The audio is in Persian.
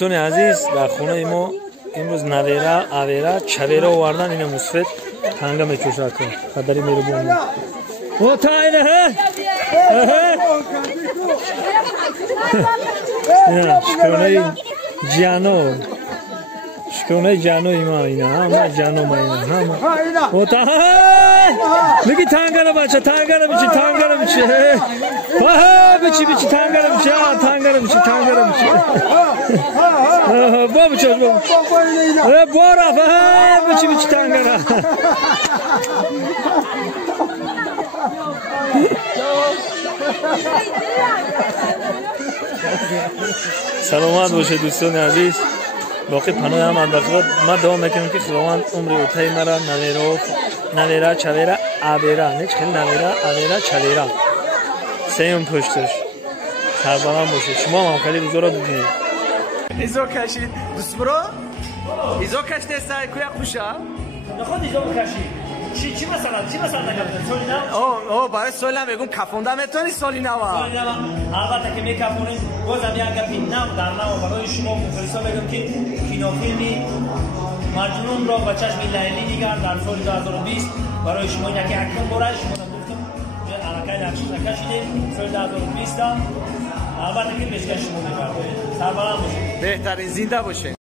دوستان عزیز در خونه ما امروز نویرا اویرا چویرا آوردن. اینا مصفت هنگام میکشه کن خداری میره بونی او تا اینه ها شکرونه جانو شکرونه جانو ایما اینا همه جانو ما اینا همه او تا میگی تانگره بچه تانگره بچه تانگره بچه بچه بچه تانگره بچه تانگره بچه تانگره بچه بابا چه بابا بارا بچه بچه تانگره سلامت باشه دوستان عزیز. باقی پناه هم انداخت ما دوام میکنم که خداوند عمر و تای مرا نویرا چویرا اویرا نیچ خیلی نویرا اویرا چویرا سیم پشتش سربلند باشه. شما هم خیلی روزا را دیدید. ایزو کشید دوست برو ایزو کشید استای کویا خوشا نخواد ایزو کشید چی مثلا نگفتن سولینا برای سولینا میگم کفونده میتونی سولینا البته که میکفونیم بازم یک گپی نو در نو برای شما مخلصا بگم که کینوفیلمی مجنون را با چشم لیلی دیگر در سال 2020 برای شما یکی اکرم برای شما گفتم که علاقه نقشی نکشیدیم سال 2020 البته که بسیار شما میکرد سربلند باشید بهترین زنده باشه.